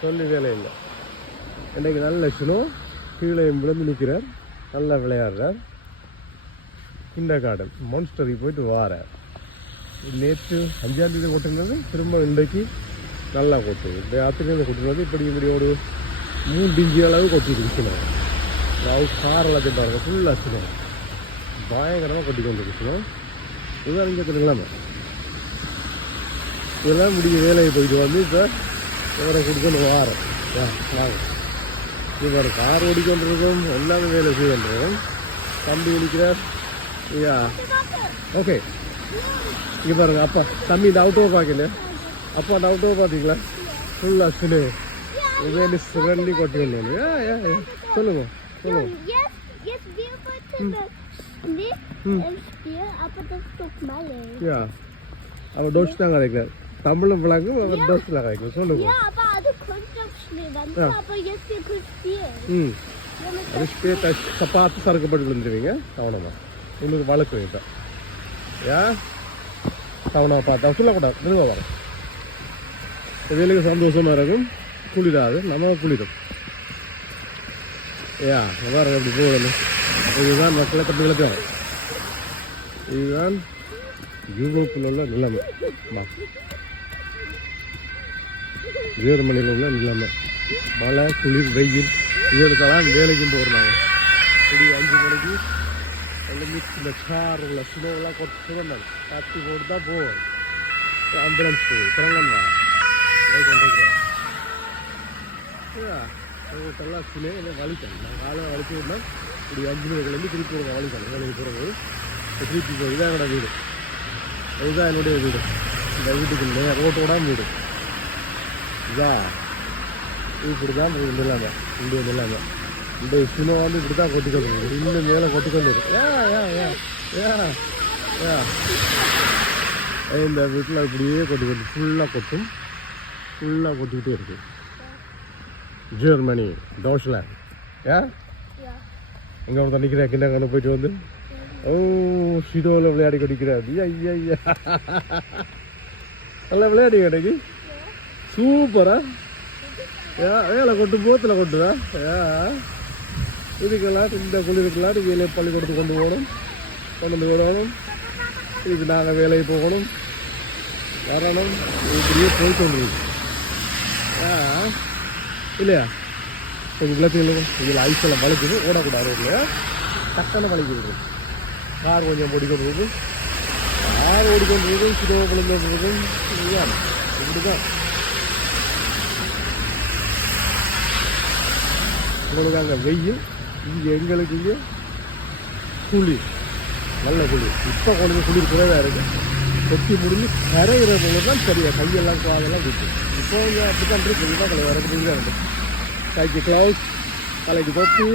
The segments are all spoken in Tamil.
சொல்லி வேலை இல்லை. இன்றைக்கு நல்ல லட்சணம். கீழே விழுந்து நிற்கிறார். நல்லா விளையாடுறார். Kinder garden. மான்ஸ்டருக்கு போயிட்டு வாரார் நேற்று அஞ்சாம் தேதி கொட்டினது திரும்ப இன்றைக்கு நல்லா கொட்டு இப்போ ஆத்திரியில் கொட்டினது இப்படி இப்படி ஒரு மூணு இஞ்சி அளவு கொட்டிருக்கு அதாவது காரெல்லாம் கார் எல்லாத்தையும் பாருங்க. ஃபுல்லாக சினம் பயங்கரமாக கொட்டி கொண்டு இருக்கணும் இதுதான் இங்கே நிலைமை இதெல்லாம் முடிஞ்ச வேலையை போயிட்டு வந்து இப்போ இவரை கொடுக்கணும் வாரம் வா வாங்க இவர் கார் ஓடிக்கொண்டிருக்கும் எல்லாமே வேலை செய்துருக்கும் தம்பி விழிக்கிறார் ஐயா ஓகே இங்கே பாருங்க அப்பா தம்பி இந்த அவுட்டோ பார்க்கல அப்பா அந்த அவுட்டோ பார்த்தீங்களா ஃபுல்லாக சினு இது சிறண்டி கொட்டி கொண்டு ஏ ஏ ஏ. சொல்லுங்க சொல்லுங்க Yes, yes, wir wollten das nicht im Spiel, aber das ist doch Malle. யா அவன் டோஸ் தான் கிடைக்கிறார் தமிழும் விளங்கும் டோஸ் தான் கிடைக்கும் சொல்லுங்க. ம். அது சப்பாத்து சறுக்கப்பட்டு விழுந்துருவீங்க. கவனமா. உங்களுக்கு வழக்கு இப்போ ஏ கவனமா பார்த்தா சொல்லக்கூடாது. நிறுவ வர. வேலைக்கு சந்தோஷமா இருக்கும். குளிராது. நம்ம குளிரும். ஏயா வர அப்படி போகணும்? இதுதான் மக்களை தப்பிகளுக்கு இதுதான் யூரோப்பில் உள்ள நிலைமை. மா. ஜெர்மனியில் உள்ள மழை குளிர் வெயில் இதற்கெல்லாம் வேலைக்கும் போகிறாங்க இப்படி அஞ்சு மணிக்கு அந்த மிக்ஸில் சாரில் ஸ்னோவெல்லாம் கொட்டுதான் காற்று போட்டு தான் போவோம். ஆம்புலன்ஸ் போகுது திறங்கண்ணா வீட்டெல்லாம் சுனே வலிக்கணும் நான் காலையில் வலிச்சு விடணும் இப்படி அஞ்சு மணிலேருந்து திருப்பி ஒரு வலிக்கணும் வேலைக்கு போகிறது திருப்பி போய் இதான் என்னோடய வீடு. இதுதான் என்னுடைய வீடு. இந்த வீட்டுக்கு நே ரோட்டோட வீடு. இதா? இப்படி தான் போய் நில்லாம இந்திய நில்லாம இந்த சினிமா வந்து இப்படி தான் கொட்டிக்கொண்டு. இன்னும் மேலே கொட்டிக்கொண்டு ஏ ஏ ஏ ஏ இந்த வீட்டில் இப்படியே கொட்டி கொட்டி ஃபுல்லாக கொட்டும். ஃபுல்லாக கொட்டிக்கிட்டே இருக்கு. ஜெர்மனி டோஷ்லாண்ட் ஏ. இங்கே ஒருத்தர் நிற்கிறேன் கிண்டங்க போயிட்டு வந்து. ஓ ஷிடோவில் விளையாடி கொடிக்கிறார் ஐயா ஐயா நல்லா விளையாடி கிடைக்கு சூப்பரா. ஏ வேலை கொட்டு போத்தில் கொட்டுதா? ஏ இதுக்கெல்லாம் இந்த குளிருக்கெல்லாம் வேலையை பள்ளிக்கூடத்துக்கு கொண்டு போகணும். கொண்டு வந்து விடணும். இதுக்கு நாங்கள் வேலைக்கு போகணும். வரணும். இப்படியே போயிட்டு வந்துருக்கு. ஆ இல்லையா? கொஞ்சம் விளக்குங்க இதில் ஐஸெல்லாம் வலிக்குது. ஓடக்கூடாது இல்லையா டக்குன்னு வலிக்குது. கார் கொஞ்சம் ஓடிக்கொண்டிருக்கு. கார் ஓடிக்கொண்டு சிறுவ விழுந்துட்டு இருக்கு இப்படி தான் உங்களுக்கு அங்கே வெயில் இங்கே எங்களுக்கு இங்கே குளிர் நல்ல குளிர் இப்போ கொஞ்சம் குளிர் குறைவாக இருக்கு. கொத்தி முடிஞ்சு கரையிற பொழுது தான் சரியா. கையெல்லாம் காதெல்லாம் விட்டு. இப்போ அப்படி தான் இருக்குது தான் கலை வரது தான் இருக்கும் கைக்கு க்ளவுஸ் தலைக்கு தொப்பி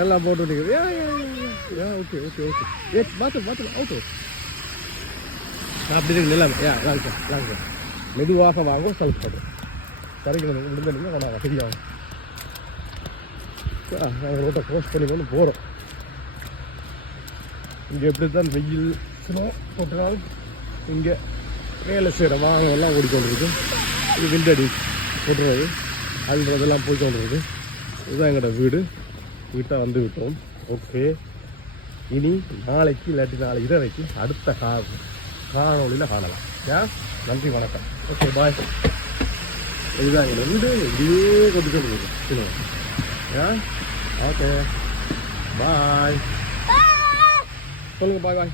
எல்லாம் போட்டு நிற்குது ஏ ஓகே ஓகே ஓகே ஏ பார்த்து பார்த்து ஓகே நான் அப்படி இருக்கு நிலம். ஏ வாங்க வாங்க மெதுவாக வாங்க சவுட் சரிங்க முடிந்த நீங்கள் வேணாங்க சரியா? ரோட்டை க்ரோஸ் பண்ணி வந்து போகிறோம் இங்கே எப்படி தான் வெயில் ஸ்னோ போட்டனாலும் இங்கே வேலை செய்கிற வாகனம் எல்லாம் ஓடிக்கொண்டிருக்கு. இது விண்டடி போட்டுறது அதுன்றதெல்லாம் போய்க்கொண்டிருக்கு. இதுதான் எங்களோட வீடு. வீட்டாக வந்து விட்டோம். ஓகே இனி நாளைக்கு இல்லாட்டி நாளை இரவைக்கு அடுத்த கா காணொலியில் காணலாம். ஏன் நன்றி வணக்கம். ஓகே பாய் இதுதான் எங்கள் ரெண்டு இதே கொண்டு கொண்டு இருக்கு ஏன் ஓகே பாய் சொல்லுங்கள் பாய் பாய்